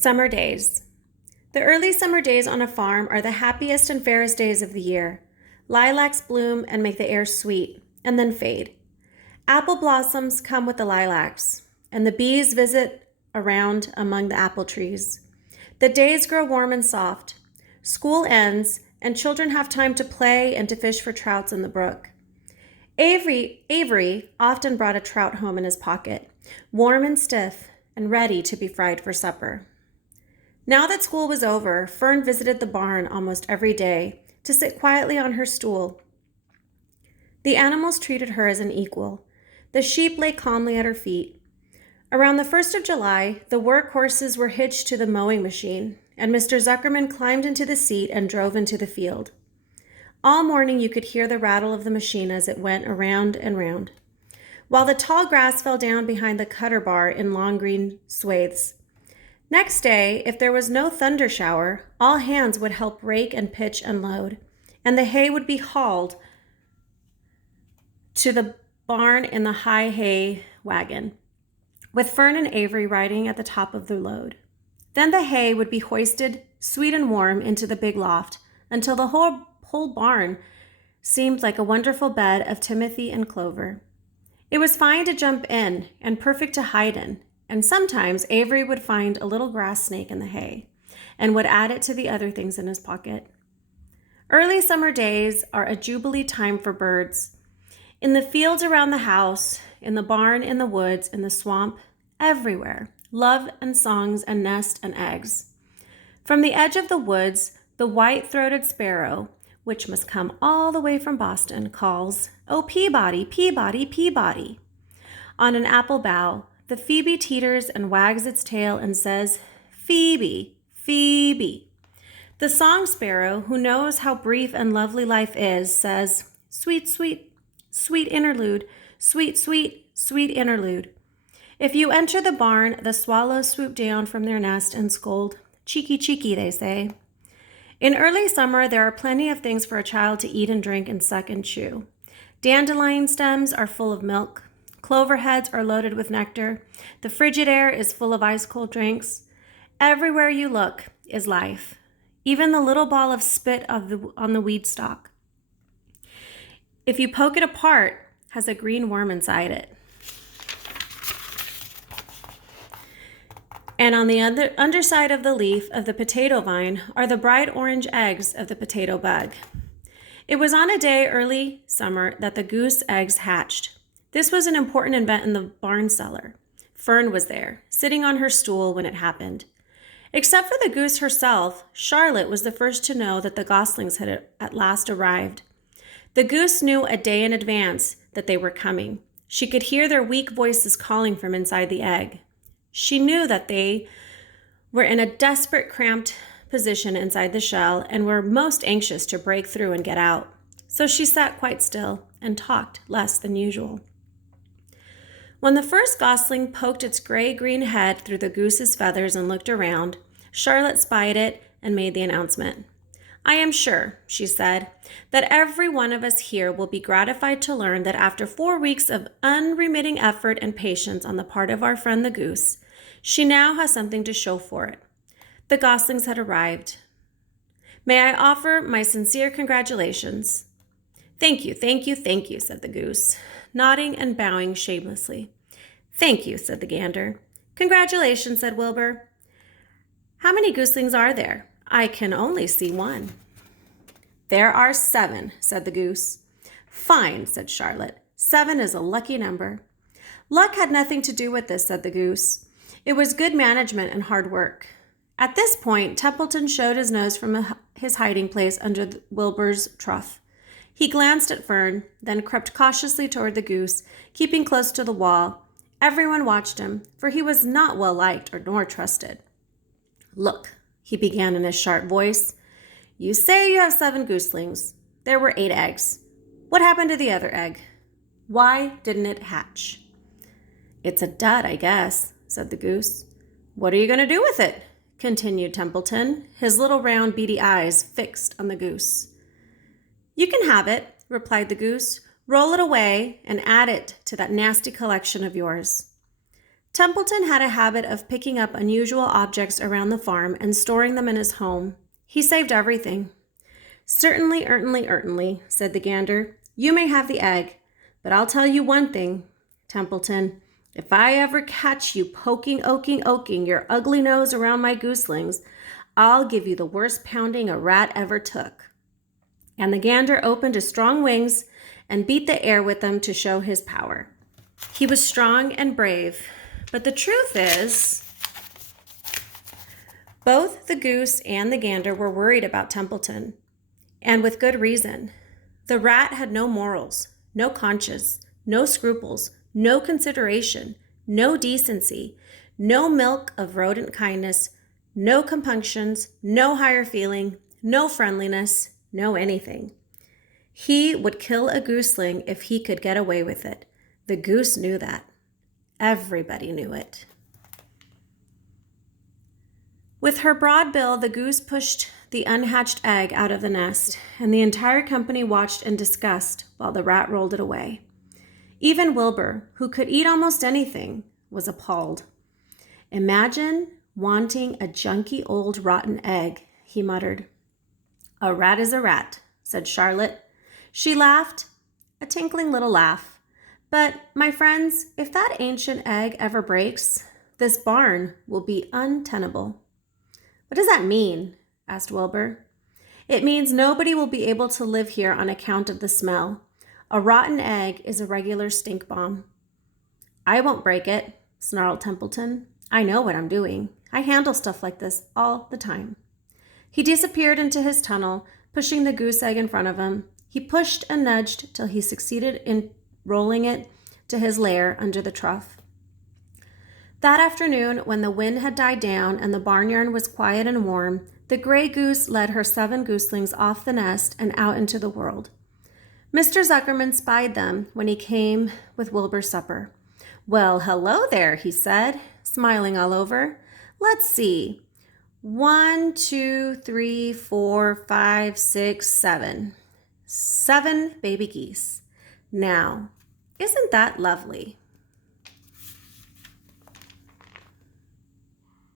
Summer days. The early summer days on a farm are the happiest and fairest days of the year. Lilacs bloom and make the air sweet, and then fade. Apple blossoms come with the lilacs, and the bees visit around among the apple trees. The days grow warm and soft. School ends, and children have time to play and to fish for trouts in the brook. Avery often brought a trout home in his pocket, warm and stiff, and ready to be fried for supper. Now that school was over, Fern visited the barn almost every day to sit quietly on her stool. The animals treated her as an equal. The sheep lay calmly at her feet. Around the 1st of July, the work horses were hitched to the mowing machine, and Mr. Zuckerman climbed into the seat and drove into the field. All morning you could hear the rattle of the machine as it went around and round, while the tall grass fell down behind the cutter bar in long green swathes. Next day, if there was no thunder shower, all hands would help rake and pitch and load, and the hay would be hauled to the barn in the high hay wagon, with Fern and Avery riding at the top of the load. Then the hay would be hoisted, sweet and warm, into the big loft, until the whole barn seemed like a wonderful bed of timothy and clover. It was fine to jump in and perfect to hide in, and sometimes Avery would find a little grass snake in the hay and would add it to the other things in his pocket. Early summer days are a jubilee time for birds. In the fields around the house, in the barn, in the woods, in the swamp, everywhere, love and songs and nest and eggs. From the edge of the woods, the white-throated sparrow, which must come all the way from Boston, calls, "Oh, Peabody, Peabody, Peabody." On an apple bough, the phoebe teeters and wags its tail and says, "Phoebe, Phoebe." The song sparrow, who knows how brief and lovely life is, says, "Sweet, sweet, sweet interlude, sweet, sweet, sweet interlude." If you enter the barn, the swallows swoop down from their nest and scold, "Cheeky, cheeky," they say. In early summer, there are plenty of things for a child to eat and drink and suck and chew. Dandelion stems are full of milk. Clover heads are loaded with nectar. The frigid air is full of ice-cold drinks. Everywhere you look is life, even the little ball of spit on the weed stalk. If you poke it apart, has a green worm inside it. And on the underside of the leaf of the potato vine are the bright orange eggs of the potato bug. It was on a day early summer that the goose eggs hatched. This was an important event in the barn cellar. Fern was there, sitting on her stool when it happened. Except for the goose herself, Charlotte was the first to know that the goslings had at last arrived. The goose knew a day in advance that they were coming. She could hear their weak voices calling from inside the egg. She knew that they were in a desperate, cramped position inside the shell and were most anxious to break through and get out. So she sat quite still and talked less than usual. When the first gosling poked its gray-green head through the goose's feathers and looked around, Charlotte spied it and made the announcement. "I am sure," she said, "that every one of us here will be gratified to learn that after 4 weeks of unremitting effort and patience on the part of our friend the goose, she now has something to show for it. The goslings had arrived. May I offer my sincere congratulations?" "Thank you, thank you, thank you," said the goose, nodding and bowing shamelessly. "Thank you," said the gander. "Congratulations," said Wilbur. "How many goslings are there? I can only see one." "There are 7," said the goose. "Fine," said Charlotte. 7 is a lucky number." "Luck had nothing to do with this," said the goose. "It was good management and hard work." At this point, Templeton showed his nose from his hiding place under Wilbur's trough. He glanced at Fern, then crept cautiously toward the goose, keeping close to the wall. Everyone watched him, for he was not well liked nor trusted. "Look," he began in his sharp voice. "You say you have 7 goslings. There were 8 eggs. What happened to the other egg? Why didn't it hatch?" "It's a dud, I guess," said the goose. "What are you going to do with it?" continued Templeton, his little round beady eyes fixed on the goose. "You can have it," replied the goose. "Roll it away and add it to that nasty collection of yours." Templeton had a habit of picking up unusual objects around the farm and storing them in his home. He saved everything. Certainly, said the gander. You may have the egg, but I'll tell you one thing, Templeton. If I ever catch you poking your ugly nose around my gooselings, I'll give you the worst pounding a rat ever took. And the gander opened his strong wings and beat the air with them to show his power. He was strong and brave, but the truth is, both the goose and the gander were worried about Templeton, and with good reason. The rat had no morals, no conscience, no scruples, no consideration, no decency, no milk of rodent kindness, no compunctions, no higher feeling, no friendliness, no anything. He would kill a gooseling if he could get away with it. The goose knew that. Everybody knew it. With her broad bill, the goose pushed the unhatched egg out of the nest, and the entire company watched in disgust while the rat rolled it away. Even Wilbur, who could eat almost anything, was appalled. Imagine wanting a junky old rotten egg, he muttered. A rat is a rat, said Charlotte. She laughed, a tinkling little laugh. But, my friends, if that ancient egg ever breaks, this barn will be untenable. What does that mean? Asked Wilbur. It means nobody will be able to live here on account of the smell. A rotten egg is a regular stink bomb. I won't break it, snarled Templeton. I know what I'm doing. I handle stuff like this all the time. He disappeared into his tunnel, pushing the goose egg in front of him. He pushed and nudged till he succeeded in rolling it to his lair under the trough. That afternoon, when the wind had died down and the barnyard was quiet and warm, the gray goose led her 7 gooselings off the nest and out into the world. Mr. Zuckerman spied them when he came with Wilbur's supper. Well, hello there, he said, smiling all over. Let's see. 1, 2, 3, 4, 5, 6, 7. 7 baby geese. Now, isn't that lovely?